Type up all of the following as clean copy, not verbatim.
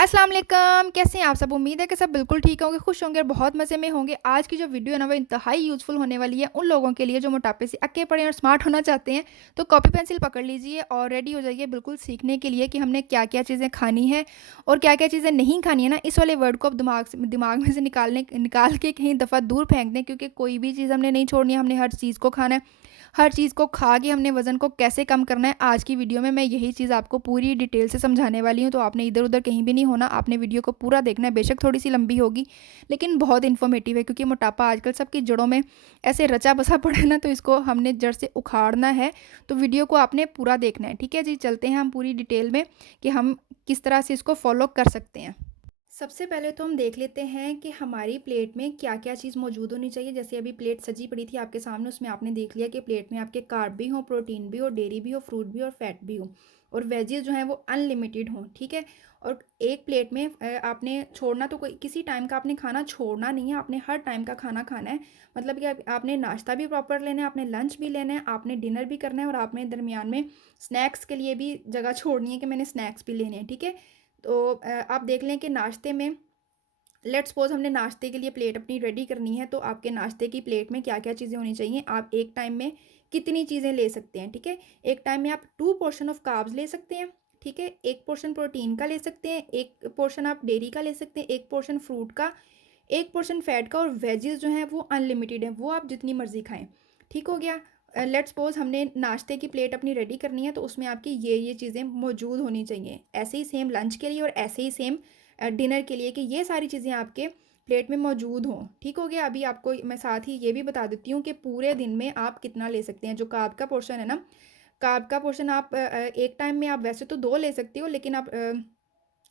अस्सलाम वालेकुम, कैसे हैं आप सब? उम्मीद है कि सब बिल्कुल ठीक होंगे, खुश होंगे और बहुत मज़े में होंगे। आज की जो वीडियो है ना, वो इंतहाई यूज़फुल होने वाली है उन लोगों के लिए जो मोटापे से अक्के पड़े हैं और स्मार्ट होना चाहते हैं। तो कॉपी पेंसिल पकड़ लीजिए और रेडी हो जाइए बिल्कुल सीखने के लिए कि हमने क्या-क्या चीज़ें खानी है और क्या-क्या चीज़ें नहीं खानी है ना। इस वाले वर्ड को अब दिमाग में से निकाल के कहीं दफ़ा दूर फेंक दें, क्योंकि कोई भी चीज़ हमने नहीं छोड़नी है, हमने हर चीज़ को खाना है। हर चीज़ को खा के हमने वज़न को कैसे कम करना है, आज की वीडियो में मैं यही चीज़ आपको पूरी डिटेल से समझाने वाली हूँ। तो आपने इधर-उधर कहीं भी नहीं होना, आपने वीडियो को पूरा देखना है। बेशक थोड़ी-सी लंबी होगी, लेकिन बहुत इन्फॉर्मेटिव है, क्योंकि मोटापा आजकल सबकी जड़ों में ऐसे रचा-बसा पड़ा है ना, तो इसको हमने जड़ से उखाड़ना है। तो वीडियो को आपने पूरा देखना है, ठीक है जी? चलते हैं हम पूरी डिटेल में कि हम किस तरह से इसको फ़ॉलो कर सकते हैं। सबसे पहले तो हम देख लेते हैं कि हमारी प्लेट में क्या-क्या चीज़ मौजूद होनी चाहिए। जैसे अभी प्लेट सजी पड़ी थी आपके सामने, उसमें आपने देख लिया कि प्लेट में आपके कार्ब भी हों, प्रोटीन भी हो, डेयरी भी हो, फ्रूट भी और फैट भी हो और वेजीज़ जो हैं वो अनलिमिटेड हों, ठीक है? और एक प्लेट में आपने छोड़ना तो कोई किसी टाइम का आपने खाना छोड़ना नहीं है, आपने हर टाइम का खाना खाना है। मतलब कि आपने नाश्ता भी प्रॉपर लेना है, आपने लंच भी लेना है, आपने डिनर भी करना है और आपने दरमियान में स्नैक्स के लिए भी जगह छोड़नी है कि मैंने स्नैक्स भी लेने हैं, ठीक है? तो आप देख लें कि नाश्ते में लेट्स सपोज़ हमने नाश्ते के लिए प्लेट अपनी रेडी करनी है, तो आपके नाश्ते की प्लेट में क्या-क्या चीज़ें होनी चाहिए, आप एक टाइम में कितनी चीज़ें ले सकते हैं, ठीक है? एक टाइम में आप 2 पोर्शन ऑफ कार्ब्स ले सकते हैं, ठीक है? 1 पोर्शन प्रोटीन का ले सकते हैं, 1 पोर्शन आप डेयरी का ले सकते हैं, 1 पोर्शन फ्रूट का, 1 पोर्शन फैट का और वेजीज़ जो हैं वो अनलिमिटेड हैं, वो आप जितनी मर्ज़ी खाएँ, ठीक हो गया? लेट्स सपोज़ हमने नाश्ते की प्लेट अपनी रेडी करनी है, तो उसमें आपकी ये चीज़ें मौजूद होनी चाहिए। ऐसे ही सेम लंच के लिए और ऐसे ही सेम डिनर के लिए कि ये सारी चीज़ें आपके प्लेट में मौजूद हों, ठीक हो गया? अभी आपको मैं साथ ही ये भी बता देती हूँ कि पूरे दिन में आप कितना ले सकते हैं। जो कार्ब का पोर्शन है ना, कार्ब का पोर्शन आप एक टाइम में आप वैसे तो 2 ले सकते हो, लेकिन आप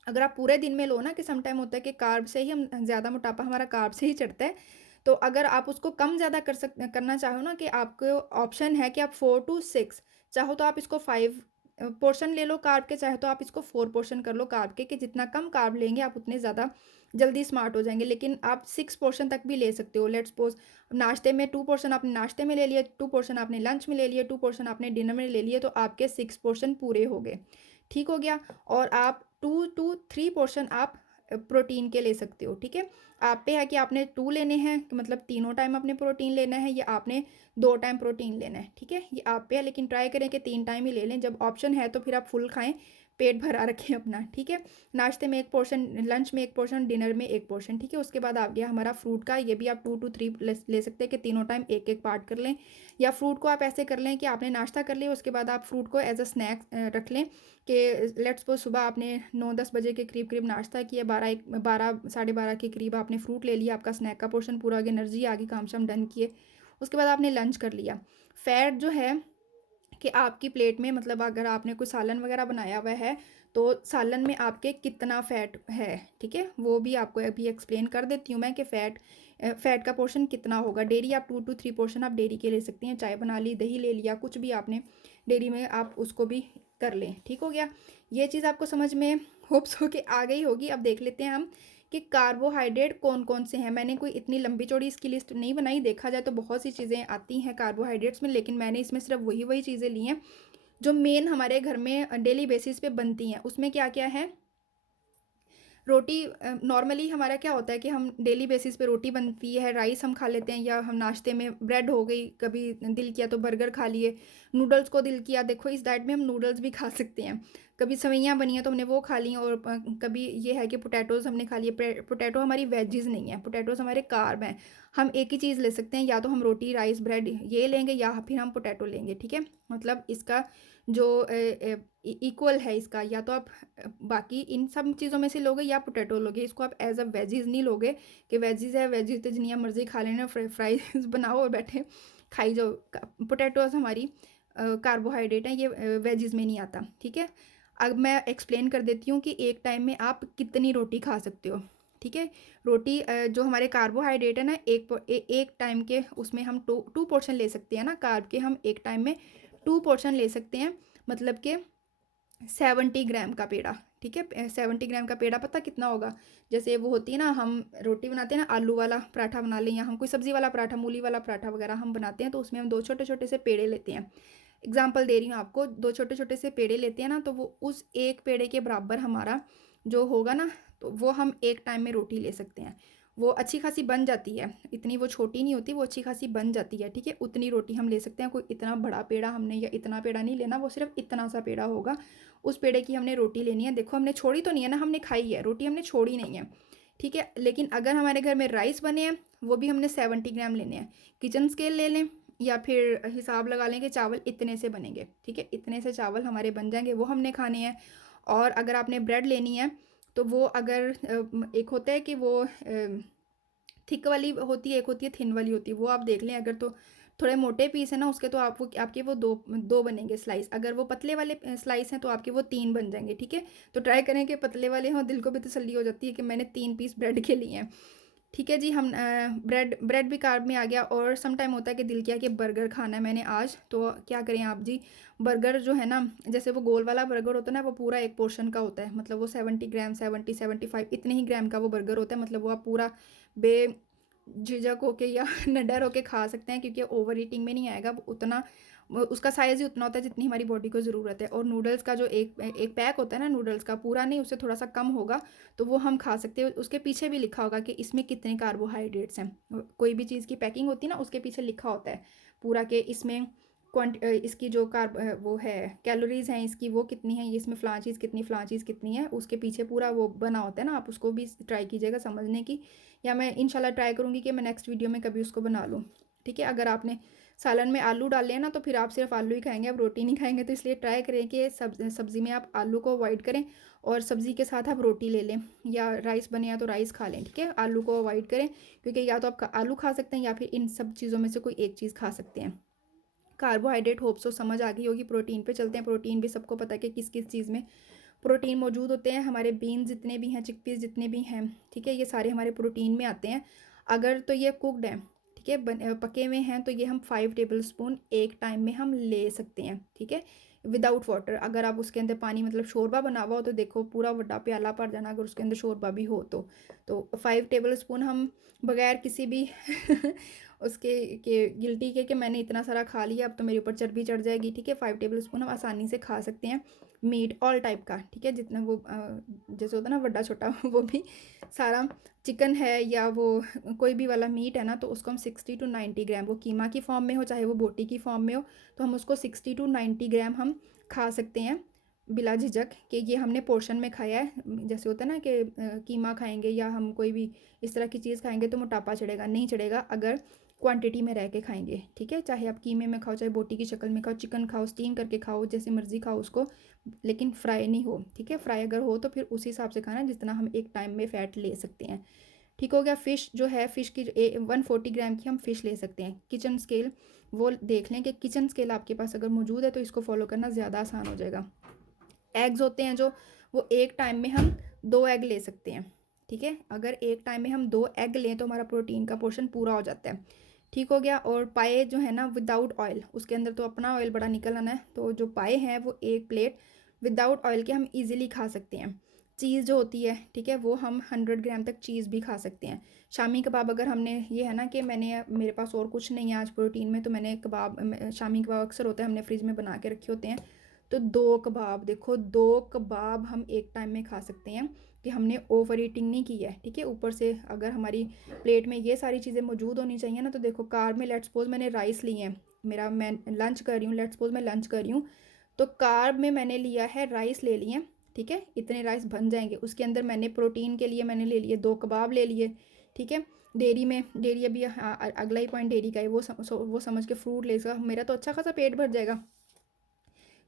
अगर आप पूरे दिन में लो ना, कि सम टाइम होता है कि कार्ब से ही हम ज़्यादा मोटापा हमारा कार्ब से ही चढ़ता है। तो अगर आप उसको कम ज़्यादा करना चाहो ना, कि आपको ऑप्शन है कि आप 4 टू 6 चाहो तो आप इसको 5 पोर्शन ले लो कार्ब के, चाहे तो आप इसको 4 पोर्शन कर लो कार्ब के, कि जितना कम कार्ब लेंगे आप उतने ज़्यादा जल्दी स्मार्ट हो जाएँगे। लेकिन आप 6 पोर्शन तक भी ले सकते हो। लेट्स सपोज़ नाश्ते में 2 पोर्शन आपने नाश्ते में ले लिए, 2 पोर्शन आपने लंच में ले लिए, 2 पोर्शन आपने डिनर में ले लिए, तो आपके 6 पोर्शन पूरे हो गए। ठीक हो गया? और आप 2 टू 3 पोर्शन आप प्रोटीन के ले सकते हो, ठीक है? आप पे है कि आपने 2 लेने हैं, कि मतलब तीनों टाइम आपने प्रोटीन लेना है, या आपने 2 टाइम प्रोटीन लेना है, ठीक है? ये आप पे है, लेकिन ट्राई करें कि 3 टाइम ही ले लें। जब ऑप्शन है तो फिर आप फुल खाएँ, पेट भरा रखें अपना, ठीक है? नाश्ते में 1 पोर्शन, लंच में 1 पोर्शन, डिनर में 1 पोर्शन, ठीक है? उसके बाद आ गया हमारा फ्रूट का, ये भी आप 2 टू 3 ले सकते हैं कि तीनों टाइम 1-1 पार्ट कर लें। या फ्रूट को आप ऐसे कर लें कि आपने नाश्ता कर लिया, उसके बाद आप फ्रूट को एज़ अ स्नैक्स रख लें, कि लेट्स सपोज़ सुबह आपने 9-10 बजे के करीब-करीब नाश्ता किया, 12 साढ़े 12 के करीब आपने फ्रूट ले लिया, आपका स्नैक का पोर्शन पूरा हो गया, एनर्जी आ गई, काम-शाम डन किए। उसके बाद आपने लंच कर लिया। फैट जो है कि आपकी प्लेट में, मतलब अगर आपने कोई सालन वगैरह बनाया हुआ है, तो सालन में आपके कितना फ़ैट है, ठीक है? वो भी आपको अभी एक्सप्लेन कर देती हूँ मैं कि फ़ैट का पोर्शन कितना होगा। डेयरी आप 2 टू 3 पोर्शन आप डेयरी के ले सकती हैं। चाय बना ली, दही ले लिया, कुछ भी आपने डेयरी में आप उसको भी कर लें, ठीक हो गया? ये चीज़ आपको समझ में होप सो कि आ गई होगी। अब देख लेते हैं हम कि कार्बोहाइड्रेट कौन-कौन से हैं। मैंने कोई इतनी लंबी-चौड़ी इसकी लिस्ट नहीं बनाई, देखा जाए तो बहुत सी चीज़ें आती हैं कार्बोहाइड्रेट्स में, लेकिन मैंने इसमें सिर्फ वही-वही चीज़ें ली हैं, जो मेन हमारे घर में डेली बेसिस पे बनती हैं। उसमें क्या-क्या है? रोटी नॉर्मली हमारा क्या होता है कि हम डेली बेसिस पे रोटी बनती है, राइस हम खा लेते हैं, या हम नाश्ते में ब्रेड हो गई, कभी दिल किया तो बर्गर खा लिए, नूडल्स को दिल किया, देखो इस डाइट में हम नूडल्स भी खा सकते हैं। कभी सेवइयाँ बनी हैं तो हमने वो खा ली, और कभी ये है कि पोटैटोज़ हमने खा लिए। पोटैटो हमारी वेजीज़ नहीं है, पोटैटोज़ हमारे कार्ब हैं। हम एक ही चीज़ ले सकते हैं, या तो हम रोटी, राइस, ब्रेड ये लेंगे, या फिर हम पोटैटो लेंगे, ठीक है? मतलब इसका जो इक्वल है इसका, या तो आप बाकी इन सब चीज़ों में से लोगे या पोटैटो लोगे। इसको आप एज़ अ वेजीज़ नहीं लोगे कि वेजीज़ है, वेजीज़ तो जितनी मर्ज़ी खा लेना, फ्राइज़ बनाओ और बैठे खाई जाओ। पोटैटोज़ हमारी कार्बोहाइड्रेट है, ये वेजीज़ में नहीं आता, ठीक है? अब मैं एक्सप्लेन कर देती हूँ कि एक टाइम में आप कितनी रोटी खा सकते हो, ठीक है? रोटी जो हमारे कार्बोहाइड्रेट है ना, एक टाइम के उसमें हम 2 पोर्शन ले सकते हैं ना कार्ब के, हम एक टाइम में 2 पोर्शन ले सकते हैं, मतलब कि 70 ग्राम का पेड़ा, ठीक है? 70 ग्राम का पेड़ा पता कितना होगा? जैसे वो होती है ना, हम रोटी बनाते हैं ना, आलू वाला पराठा बना लें, या हम कोई सब्ज़ी वाला पराठा, मूली वाला पराठा वगैरह हम बनाते हैं, तो उसमें हम 2 छोटे-छोटे से पेड़े लेते हैं। एग्ज़ाम्पल दे रही हूँ आपको, 2 छोटे-छोटे से पेड़े लेते हैं ना, तो वो उस एक पेड़े के बराबर हमारा जो होगा ना, तो वो हम एक टाइम में रोटी ले सकते हैं। वो अच्छी खासी बन जाती है, इतनी वो छोटी नहीं होती, वो अच्छी खासी बन जाती है, ठीक है। उतनी रोटी हम ले सकते हैं, कोई इतना बड़ा पेड़ा हमने या इतना पेड़ा नहीं लेना, वो सिर्फ इतना सा पेड़ा होगा, उस पेड़े की हमने रोटी लेनी है। देखो हमने छोड़ी तो नहीं है ना, हमने खाई है रोटी, हमने छोड़ी नहीं है, ठीक है। लेकिन अगर हमारे घर में राइस बने हैं, वो भी हमने 70 ग्राम लेने हैं। किचन स्केल ले लें या फिर हिसाब लगा लें कि चावल इतने से बनेंगे, ठीक है। इतने से चावल हमारे बन जाएंगे, वो हमने खाने हैं। और अगर आपने ब्रेड लेनी है तो वो अगर एक होता है कि वो थिक वाली होती है, एक होती है थिन वाली होती है, वो आप देख लें। अगर तो थोड़े मोटे पीस है ना उसके, तो आप वो आपके वो दो दो बनेंगे स्लाइस। अगर वो पतले वाले स्लाइस हैं तो आपके वो 3 बन जाएंगे, ठीक है। तो ट्राई करें कि पतले वाले हों, दिल को भी तसल्ली हो जाती है कि मैंने 3 पीस ब्रेड के लिए हैं, ठीक है जी। हम ब्रेड ब्रेड भी कार्ब में आ गया। और सम टाइम होता है कि दिल किया कि बर्गर खाना है मैंने आज, तो क्या करें आप जी। बर्गर जो है ना, जैसे वो गोल वाला बर्गर होता है ना, वो पूरा एक पोर्शन का होता है, मतलब वो 70 ग्राम, 70-75 इतने ही ग्राम का वो बर्गर होता है। मतलब वो आप पूरा बे झिझक होके या निडर होके खा सकते हैं, क्योंकि ओवर ईटिंग में नहीं आएगा। उतना उसका साइज़ ही उतना होता है जितनी हमारी बॉडी को ज़रूरत है। और नूडल्स का जो एक एक पैक होता है ना नूडल्स का, पूरा नहीं, उससे थोड़ा सा कम होगा, तो वो हम खा सकते हैं। उसके पीछे भी लिखा होगा कि इसमें कितने कार्बोहाइड्रेट्स हैं। कोई भी चीज़ की पैकिंग होती है ना, उसके पीछे लिखा होता है पूरा कि इसमें इसकी जो वो है कैलोरीज हैं इसकी, वो कितनी है, ये इसमें फ़लाँ चीज़ कितनी, फ़लाँ चीज़ कितनी है, उसके पीछे पूरा वो बना होता है ना। आप उसको भी ट्राई कीजिएगा समझने की, या मैं इंशाल्लाह ट्राई करूँगी कि मैं नेक्स्ट वीडियो में कभी उसको बना लूँ, ठीक है। अगर आपने सालन में आलू डाले हैं ना, तो फिर आप सिर्फ आलू ही खाएंगे, आप रोटी नहीं खाएंगे। तो इसलिए ट्राई करें कि सब्ज़ी में आप आलू को अवॉइड करें, और सब्ज़ी के साथ आप रोटी ले लें, या राइस बने या तो राइस खा लें, ठीक है। आलू को अवॉइड करें, क्योंकि या तो आप आलू खा सकते हैं या फिर इन सब चीज़ों में से कोई एक चीज़ खा सकते हैं। कार्बोहाइड्रेट होप सो समझ आ गई होगी। प्रोटीन पे चलते हैं। प्रोटीन भी सबको पता है कि किस किस चीज़ में प्रोटीन मौजूद होते हैं। हमारे बीन्स जितने भी हैं, चिकपीस जितने भी हैं, ठीक है, ये सारे हमारे प्रोटीन में आते हैं। अगर तो ये कुकड हैं, ठीक है, पके हुए हैं, तो ये हम 5 टेबल स्पून एक टाइम में हम ले सकते हैं, ठीक है, विदाउट वाटर। अगर आप उसके अंदर पानी मतलब शोरबा बना हुआ हो तो देखो पूरा बड़ा प्याला भर जाना, अगर उसके अंदर शोरबा भी हो तो 5 टेबल स्पून हम बगैर किसी भी उसके के गिल्टी के कि मैंने इतना सारा खा लिया अब तो मेरे ऊपर चर्बी चढ़ जाएगी, ठीक है। 5 टेबल स्पून हम आसानी से खा सकते हैं मीट ऑल टाइप का, ठीक है। जितना वो जैसे होता है ना बड़ा छोटा वो भी सारा चिकन है या वो कोई भी वाला मीट है ना, तो उसको हम 60 to 90 ग्राम, वो कीमा की फॉर्म में हो चाहे वो बोटी की फॉर्म में हो, तो हम उसको 60 to 90 ग्राम हम खा सकते हैं बिला झिझक कि ये हमने पोर्शन में खाया है। जैसे होता है ना कि कीमा खाएंगे या हम कोई भी इस तरह की चीज़ खाएंगे तो मोटापा चढ़ेगा, नहीं चढ़ेगा अगर क्वांटिटी में रह के खाएंगे, ठीक है। चाहे आप कीमे में खाओ, चाहे बोटी की शक्ल में खाओ, चिकन खाओ, स्टीम करके खाओ, जैसे मर्जी खाओ उसको, लेकिन फ्राई नहीं हो, ठीक है। फ्राई अगर हो तो फिर उस हिसाब से खाना जितना हम एक टाइम में फ़ैट ले सकते हैं, ठीक हो गया। फ़िश जो है, फ़िश की 140 ग्राम की हम फ़िश ले सकते हैं। किचन स्केल वो देख लें कि किचन स्केल आपके पास अगर मौजूद है तो इसको फॉलो करना ज़्यादा आसान हो जाएगा। एग्स होते हैं जो, वो एक टाइम में हम 2 एग ले सकते हैं, ठीक है। अगर एक टाइम में हम 2 एग लें तो हमारा प्रोटीन का पोर्शन पूरा हो जाता है, ठीक हो गया। और पाए जो है ना विदाउट ऑयल, उसके अंदर तो अपना ऑयल बड़ा निकल आना है, तो जो पाए हैं वो एक प्लेट विदाउट ऑयल के हम इजीली खा सकते हैं। चीज़ जो होती है, ठीक है, वो हम 100 ग्राम तक चीज़ भी खा सकते हैं। शामी कबाब, अगर हमने ये है ना कि मैंने मेरे पास और कुछ नहीं है आज प्रोटीन में, तो मैंने कबाब, शामी कबाब अक्सर होता है हमने फ्रिज में बना के रखे होते हैं, तो 2 कबाब, देखो 2 कबाब हम एक टाइम में खा सकते हैं कि हमने ओवर ईटिंग नहीं की है, ठीक है। ऊपर से अगर हमारी प्लेट में ये सारी चीज़ें मौजूद होनी चाहिए ना, तो देखो कार्ब में लेट्स सपोज मैंने राइस लिए हैं, मैं लंच कर रही हूँ, लेट्स सपोज मैं लंच कर रही हूँ, तो कार्ब में मैंने लिया है राइस ले लिए, ठीक है, इतने राइस बन जाएंगे। उसके अंदर मैंने प्रोटीन के लिए मैंने ले लिए 2 कबाब ले लिए, ठीक है। डेयरी अभी अगला ही पॉइंट डेयरी का है, वो समझ के फ्रूट ले सकता, मेरा तो अच्छा खासा पेट भर जाएगा।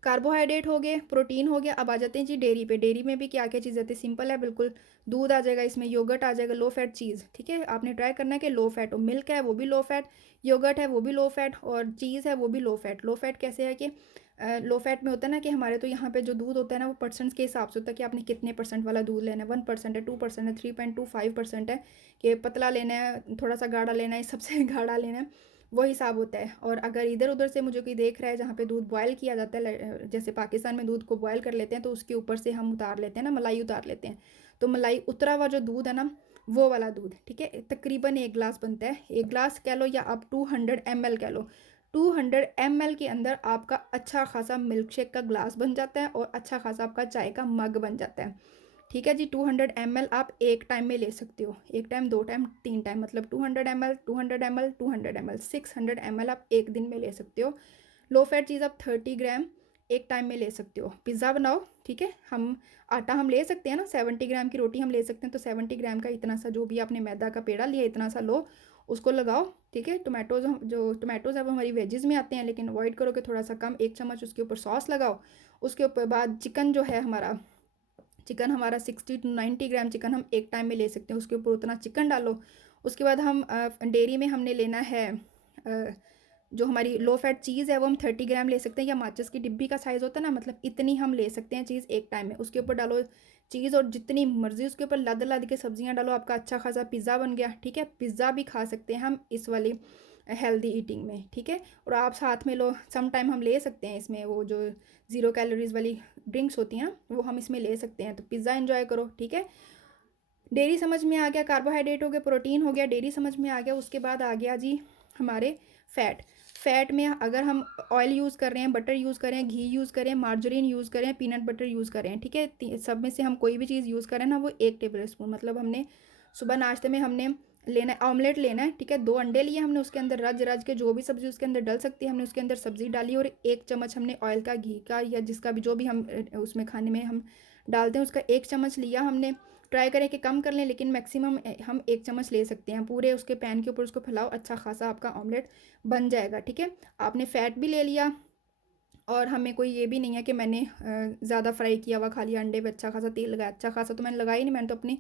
कार्बोहाइड्रेट हो गए, प्रोटीन हो गया। अब आ जाते हैं जी डेयरी पे। डेयरी में भी क्या क्या चीज़ आती है, सिंपल है बिल्कुल। दूध आ जाएगा, इसमें योगर्ट आ जाएगा, लो फैट चीज़, ठीक है। आपने ट्राई करना है कि लो फैट हो। मिल्क है वो भी लो फैट, योगर्ट है वो भी लो फैट, और चीज़ है वो भी लो फैट। लो फैट कैसे है कि लो फैट में होता है ना कि हमारे तो यहाँ पे जो दूध होता है ना वो परसेंट्स के हिसाब से होता है कि आपने कितने परसेंट वाला दूध लेना है। 1% है, 2% है, 3.25% है, कि पतला लेना है, थोड़ा सा गाढ़ा लेना है, सबसे गाढ़ा लेना है, वो हिसाब होता है। और अगर इधर उधर से मुझे कोई देख रहा है जहाँ पे दूध बॉयल किया जाता है, जैसे पाकिस्तान में दूध को बॉयल कर लेते हैं तो उसके ऊपर से हम उतार लेते हैं ना, मलाई उतार लेते हैं, तो मलाई उतरा हुआ जो दूध है ना, वो वाला दूध, ठीक है, तकरीबन 1 गिलास बनता है। 1 गिलास कह लो या आप 200 ml कह लो, 200 ml के अंदर आपका अच्छा खासा मिल्क शेक का ग्लास बन जाता है और अच्छा खासा आपका चाय का मग बन जाता है, ठीक है जी। 200 ml आप एक टाइम में ले सकते हो, एक टाइम, दो टाइम, तीन टाइम, मतलब 200 ml, 200 ml, 200 ml, 600 ml आप एक दिन में ले सकते हो। लो फैट चीज़ आप 30 ग्राम एक टाइम में ले सकते हो। पिज़्ज़ा बनाओ, ठीक है, हम आटा हम ले सकते हैं ना, 70 ग्राम की रोटी हम ले सकते हैं, तो 70 ग्राम का इतना सा जो भी आपने मैदा का पेड़ा लिया इतना सा लो, उसको लगाओ, ठीक है। टोमेटोज़, जो टोमेटोज़ है वो हमारी वेजेस में आते हैं, लेकिन अवॉइड करो कि थोड़ा सा कम, 1 चम्मच उसके ऊपर सॉस लगाओ। उसके ऊपर बाद चिकन जो है हमारा, चिकन हमारा 60 to 90 ग्राम चिकन हम एक टाइम में ले सकते हैं, उसके ऊपर उतना चिकन डालो। उसके बाद हम डेयरी में हमने लेना है जो हमारी लो फैट चीज़ है वो हम 30 ग्राम ले सकते हैं, या माचिस की डिब्बी का साइज़ होता है ना, मतलब इतनी हम ले सकते हैं चीज़ एक टाइम में। उसके ऊपर डालो चीज़ और जितनी मर्ज़ी उसके ऊपर लद लद के सब्जियां डालो, आपका अच्छा खासा पिज़्ज़ा बन गया, ठीक है। पिज़्ज़ा भी खा सकते हैं हम इस वाली हेल्दी ईटिंग में, ठीक है। और आप साथ में लो, सम टाइम हम ले सकते हैं इसमें वो जो 0 कैलोरीज़ वाली ड्रिंक्स होती हैं वो हम इसमें ले सकते हैं, तो पिज़्ज़ा एंजॉय करो, ठीक है। डेयरी समझ में आ गया, कार्बोहाइड्रेट हो गया, प्रोटीन हो गया, डेयरी समझ में आ गया। उसके बाद आ गया जी हमारे फैट। फैट में अगर हम ऑयल यूज़ कर रहे हैं, बटर यूज़ करें, घी यूज़ करें, मार्जरीन यूज़ करें, पीनट बटर यूज़ करें, ठीक है, सब में से हम कोई भी चीज़ यूज़ करें ना, वो 1 टेबल स्पून, मतलब हमने सुबह नाश्ते में हमने लेना है, ऑमलेट लेना है, ठीक है। 2 अंडे लिए हमने, उसके अंदर रज रज के जो भी सब्ज़ी उसके अंदर डल सकती है हमने उसके अंदर सब्ज़ी डाली, और 1 चम्मच हमने ऑयल का, घी का, या जिसका भी जो भी हम उसमें खाने में हम डालते हैं उसका 1 चम्मच लिया हमने। ट्राई करें कि कम कर लें, लेकिन मैक्सिमम हम 1 चम्मच ले सकते हैं। पूरे उसके पैन के ऊपर उसको फैलाओ, अच्छा खासा आपका ऑमलेट बन जाएगा, ठीक है। आपने फ़ैट भी ले लिया, और हमें कोई ये भी नहीं है कि मैंने ज़्यादा फ्राई किया हुआ खा लिया, अंडे पे अच्छा खासा तेल लगाया, अच्छा खासा तो मैंने लगाया ही नहीं, मैंने तो अपनी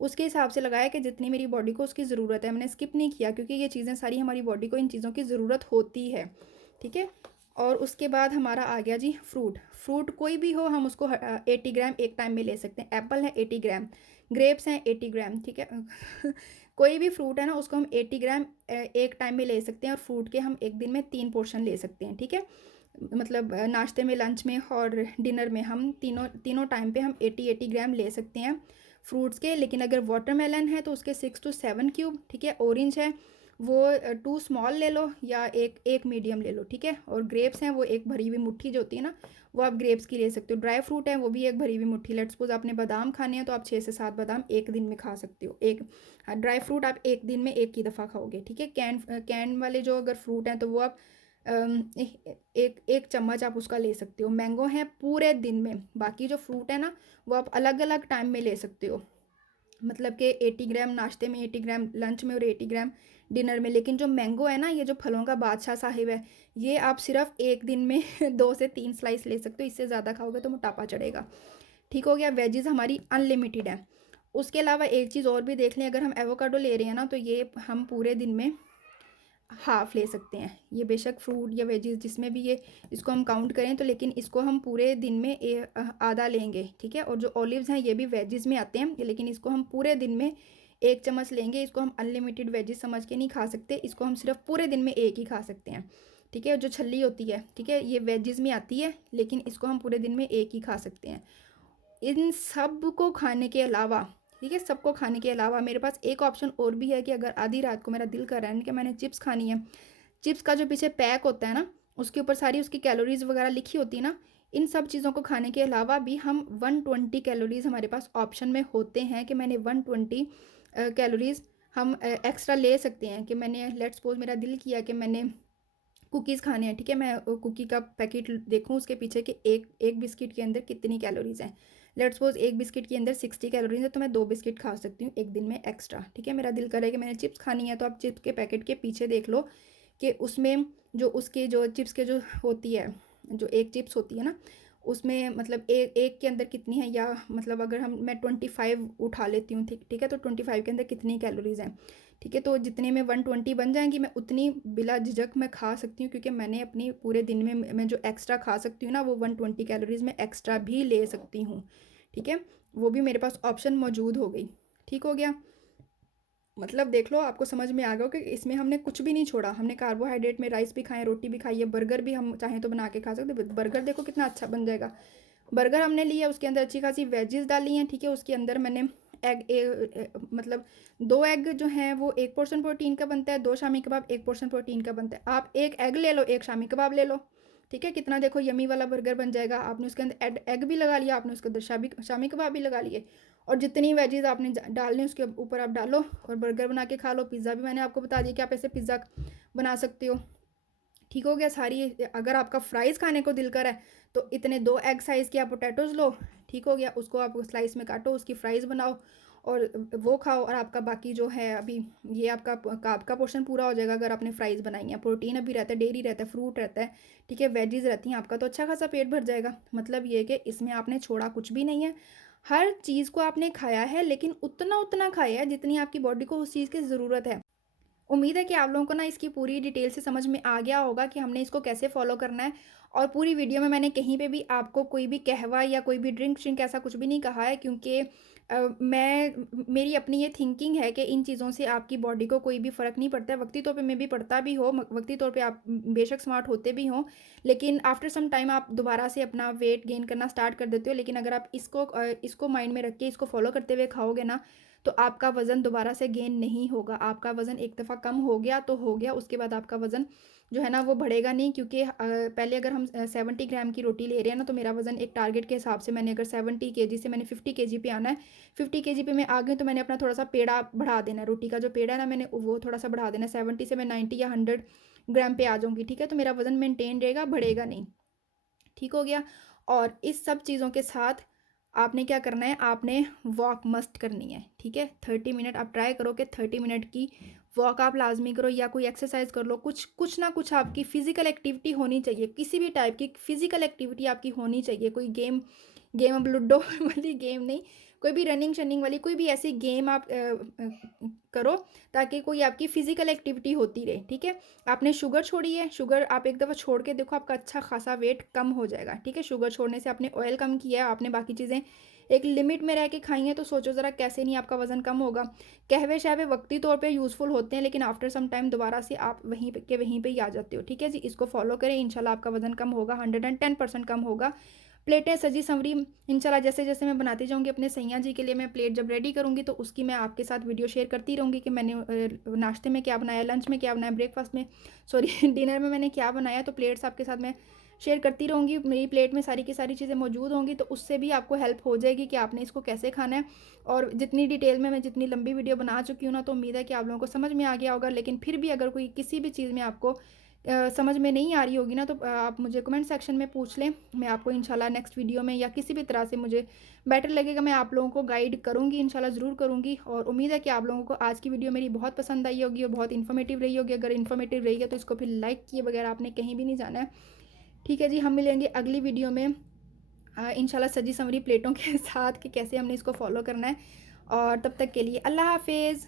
उसके हिसाब से लगाया कि जितनी मेरी बॉडी को उसकी ज़रूरत है, मैंने स्किप नहीं किया, क्योंकि ये चीज़ें सारी हमारी बॉडी को इन चीज़ों की ज़रूरत होती है, ठीक है। और उसके बाद हमारा आ गया जी फ्रूट। फ्रूट कोई भी हो हम उसको 80 ग्राम एक टाइम में ले सकते हैं। एप्पल है 80 ग्राम, ग्रेप्स हैं 80 ग्राम, ठीक है। कोई भी फ्रूट है ना उसको हम 80 ग्राम एक टाइम में ले सकते हैं, और फ्रूट के हम एक दिन में 3 पोर्शन ले सकते हैं, ठीक है। मतलब नाश्ते में, लंच में और डिनर में हम तीनों तीनों टाइम पे हम 80 ग्राम ले सकते हैं फ्रूट्स के। लेकिन अगर वाटरमेलन है तो उसके 6 to 7 क्यूब, ठीक है। ऑरेंज है वो 2 स्मॉल ले लो, या एक मीडियम ले लो, ठीक है। और ग्रेप्स हैं वो एक भरी हुई मुट्ठी जो होती है ना, वो आप ग्रेप्स की ले सकते हो। ड्राई फ्रूट है वो भी एक भरी हुई मुट्ठी। लेट्स सपोज आपने बादाम खाने हैं तो आप 6 से 7 बादाम एक दिन में खा सकते हो। एक ड्राई फ्रूट आप एक दिन में एक ही दफ़ा खाओगे, ठीक है। कैन वाले जो अगर फ्रूट हैं तो वो आप एक चम्मच आप उसका ले सकते हो। मैंगो है पूरे दिन में। बाकी जो फ्रूट है ना वो आप अलग अलग टाइम में ले सकते हो, मतलब कि 80 ग्राम नाश्ते में, 80 ग्राम लंच में, और 80 ग्राम डिनर में। लेकिन जो मैंगो है ना, ये जो फलों का बादशाह साहिब है, ये आप सिर्फ एक दिन में 2 से 3 स्लाइस ले सकते हो, इससे ज़्यादा खाओगे तो मोटापा चढ़ेगा, ठीक हो गया। वेजीज हमारी अनलिमिटेड है। उसके अलावा एक चीज़ और भी देख लें, अगर हम एवोकाडो ले रहे हैं ना, तो ये हम पूरे दिन में हाफ़ ले सकते हैं। ये बेशक फ्रूट या वेजीज जिसमें भी ये इसको हम काउंट करें तो, लेकिन इसको हम पूरे दिन में आधा लेंगे, ठीक है। और जो ऑलिव्स हैं ये भी वेजीज में आते हैं, लेकिन इसको हम पूरे दिन में 1 चम्मच लेंगे। इसको हम अनलिमिटेड वेजीज समझ के नहीं खा सकते, इसको हम सिर्फ पूरे दिन में एक ही खा सकते हैं, ठीक है। जो छल्ली होती है, ठीक है, ये वेजीज में आती है, लेकिन इसको हम पूरे दिन में एक ही खा सकते हैं। इन सब को खाने के अलावा, ठीक है, सबको खाने के अलावा मेरे पास एक ऑप्शन और भी है कि अगर आधी रात को मेरा दिल कर रहा है कि मैंने चिप्स खानी है, चिप्स का जो पीछे पैक होता है ना उसके ऊपर सारी उसकी कैलोरीज वगैरह लिखी होती है ना, इन सब चीज़ों को खाने के अलावा भी हम 120 कैलोरीज हमारे पास ऑप्शन में होते हैं कि मैंने 120 कैलोरीज हम एक्स्ट्रा ले सकते हैं। कि मैंने लेट्स सपोज मेरा दिल किया कि मैंने कुकीज़ खाने हैं, ठीक है, मैं कुकी का पैकेट देखूँ उसके पीछे कि एक एक बिस्किट के अंदर कितनी कैलोरीज़ हैं। लेट्स सपोज एक बिस्किट के अंदर 60 कैलोरीज है, तो मैं 2 बिस्किट खा सकती हूँ एक दिन में एक्स्ट्रा, ठीक है। मेरा दिल करे कि मैंने चिप्स खानी है, तो आप चिप्स के पैकेट के पीछे देख लो कि उसमें जो उसके जो चिप्स के जो होती है, जो एक चिप्स होती है ना, उसमें मतलब एक एक के अंदर कितनी है, या मतलब अगर मैं 25 उठा लेती हूँ, ठीक ठीक है, तो 25 के अंदर कितनी कैलोरीज हैं, ठीक है। तो जितने में 120 बन जाएंगी, मैं उतनी बिला झिझक मैं खा सकती हूँ, क्योंकि मैंने अपनी पूरे दिन में मैं जो एक्स्ट्रा खा सकती हूँ ना, वो 120 कैलोरीज में एक्स्ट्रा भी ले सकती हूँ, ठीक है। वो भी मेरे पास ऑप्शन मौजूद हो गई, ठीक हो गया। मतलब देख लो, आपको समझ में आ गया कि इसमें हमने कुछ भी नहीं छोड़ा। हमने कार्बोहाइड्रेट में राइस भी खाए, रोटी भी खाई है, बर्गर भी हम चाहें तो बना के खा सकते हैं। बर्गर देखो कितना अच्छा बन जाएगा। बर्गर हमने लिया, उसके अंदर अच्छी खासी वेजेस डाली हैं, ठीक है। उसके अंदर मैंने मतलब 2 एग जो हैं वो 1 पोर्शन प्रोटीन का बनता है, 2 शामी कबाब 1 पोर्शन प्रोटीन का बनता है। आप एक एग ले लो, एक शामी कबाब ले लो, ठीक है, कितना देखो यम्मी वाला बर्गर बन जाएगा। आपने उसके अंदर एग भी लगा लिया, आपने उसके अंदर शामी कबाब भी लगा लिए, और जितनी वेजीज़ आपने डालनी उसके ऊपर आप डालो और बर्गर बना के खा लो। पिज़्ज़ा भी मैंने आपको बता दिया कि आप ऐसे पिज़्ज़ा बना सकते हो। ठीक हो गया सारी। अगर आपका फ्राइज़ खाने को दिल कर है तो इतने 2 एग साइज़ के आप पोटैटोज़ लो। ठीक हो गया, उसको आप स्लाइस में काटो, उसकी फ्राइज़ बनाओ और वो खाओ, और आपका बाकी जो है अभी ये आपका कार्ब का पोर्शन पूरा हो जाएगा। अगर आपने फ्राइज़ बनाई हैं, प्रोटीन अभी रहता है, डेयरी रहता है, फ्रूट रहता है, ठीक है, वेजीज़ रहती हैं, आपका तो अच्छा खासा पेट भर जाएगा। मतलब ये है कि इसमें आपने छोड़ा कुछ भी नहीं है, हर चीज़ को आपने खाया है, लेकिन उतना उतना खाया है जितनी आपकी बॉडी को उस चीज़ की ज़रूरत है। उम्मीद है कि आप लोगों को ना इसकी पूरी डिटेल से समझ में आ गया होगा कि हमने इसको कैसे फॉलो करना है। और पूरी वीडियो में मैंने कहीं पे भी आपको कोई भी कहवा या कोई भी ड्रिंक श्रिंक ऐसा कुछ भी नहीं कहा है, क्योंकि मेरी अपनी ये थिंकिंग है कि इन चीज़ों से आपकी बॉडी को कोई भी फ़र्क नहीं पड़ता है। वक्ती तौर पे मे बी पड़ता भी हो, वक्ती तौर पे आप बेशक स्मार्ट होते भी हों, लेकिन आफ्टर सम टाइम आप दोबारा से अपना वेट गेन करना स्टार्ट कर देते हो। लेकिन अगर आप इसको माइंड में रख के इसको फॉलो करते हुए खाओगे ना, तो आपका वज़न दोबारा से गेन नहीं होगा। आपका वज़न एक दफ़ा कम हो गया तो हो गया, उसके बाद आपका वज़न जो है ना वो बढ़ेगा नहीं, क्योंकि पहले अगर हम 70 ग्राम की रोटी ले रहे हैं ना, तो मेरा वज़न एक टारगेट के हिसाब से मैंने अगर 70 केजी से मैंने 50 केजी पे आना है, 50 केजी पे मैं आ गई तो मैंने अपना थोड़ा-सा पेड़ा बढ़ा देना है। रोटी का जो पेड़ा है ना, मैंने वो थोड़ा-सा बढ़ा देना है। 70 से मैं 90 या 100 ग्राम पे आ जाऊँगी, ठीक है? तो मेरा वज़न मेंटेन रहेगा, बढ़ेगा नहीं। ठीक हो गया। और इस सब चीज़ों के साथ आपने क्या करना है, आपने वॉक मस्ट करनी है, ठीक है? 30 मिनट आप ट्राई करो कि 30 मिनट की वॉक आप लाजमी करो, या कोई एक्सरसाइज कर लो। कुछ कुछ ना कुछ आपकी फिजिकल एक्टिविटी होनी चाहिए, किसी भी टाइप की फिजिकल एक्टिविटी आपकी होनी चाहिए। कोई गेम गेम अब लूडो वाली गेम नहीं, कोई भी रनिंग शनिंग वाली कोई भी ऐसी गेम आप करो, ताकि कोई आपकी फिजिकल एक्टिविटी होती रहे, ठीक है? आपने शुगर छोड़ी है, शुगर आप एक दफ़ा छोड़ के देखो, आपका अच्छा खासा वेट कम हो जाएगा, ठीक है? शुगर छोड़ने से आपने ऑयल कम किया है, आपने बाकी चीज़ें एक लिमिट में रह के खाई हैं, तो सोचो ज़रा कैसे नहीं आपका वज़न कम होगा। कहवे शहवे वक्ती तौर पे यूज़फुल होते हैं, लेकिन आफ्टर सम टाइम दोबारा से आप वहीं पे ही आ जाते हो, ठीक है जी? इसको फॉलो करें, इंशाल्लाह आपका वज़न कम होगा, 110% कम होगा। प्लेटें सजी संवरी इंशाल्लाह जैसे जैसे मैं बनाती जाऊँगी अपने सैयां जी के लिए, मैं प्लेट जब रेडी करूँगी तो उसकी मैं आपके साथ वीडियो शेयर करती रहूँगी कि मैंने नाश्ते में क्या बनाया, लंच में क्या बनाया, ब्रेकफास्ट में सॉरी डिनर में मैंने क्या बनाया। तो प्लेट्स आपके साथ मैं शेयर करती रहूँगी, मेरी प्लेट में सारी की सारी चीज़ें मौजूद होंगी, तो उससे भी आपको हेल्प हो जाएगी कि आपने इसको कैसे खाना है। और जितनी डिटेल में मैं जितनी लंबी वीडियो बना चुकी हूँ ना, तो उम्मीद है कि आप लोगों को समझ में आ गया होगा। लेकिन फिर भी अगर कोई किसी भी चीज़ में आपको समझ में नहीं आ रही होगी ना, तो आप मुझे कमेंट सेक्शन में पूछ लें। मैं आपको इंशाल्लाह नेक्स्ट वीडियो में या किसी भी तरह से मुझे बेटर लगेगा, मैं आप लोगों को गाइड करूँगी, इंशाल्लाह ज़रूर करूँगी। और उम्मीद है कि आप लोगों को आज की वीडियो मेरी बहुत पसंद आई होगी और बहुत इन्फॉर्मेटिव रही होगी। अगर इन्फॉर्मेटिव रही है तो इसको फिर लाइक किए बगैर आपने कहीं भी नहीं जाना है, ठीक है जी? हम मिलेंगे अगली वीडियो में इंशाल्लाह सजी संवरी प्लेटों के साथ कि कैसे हमने इसको फॉलो करना है। और तब तक के लिए अल्लाह हाफिज़।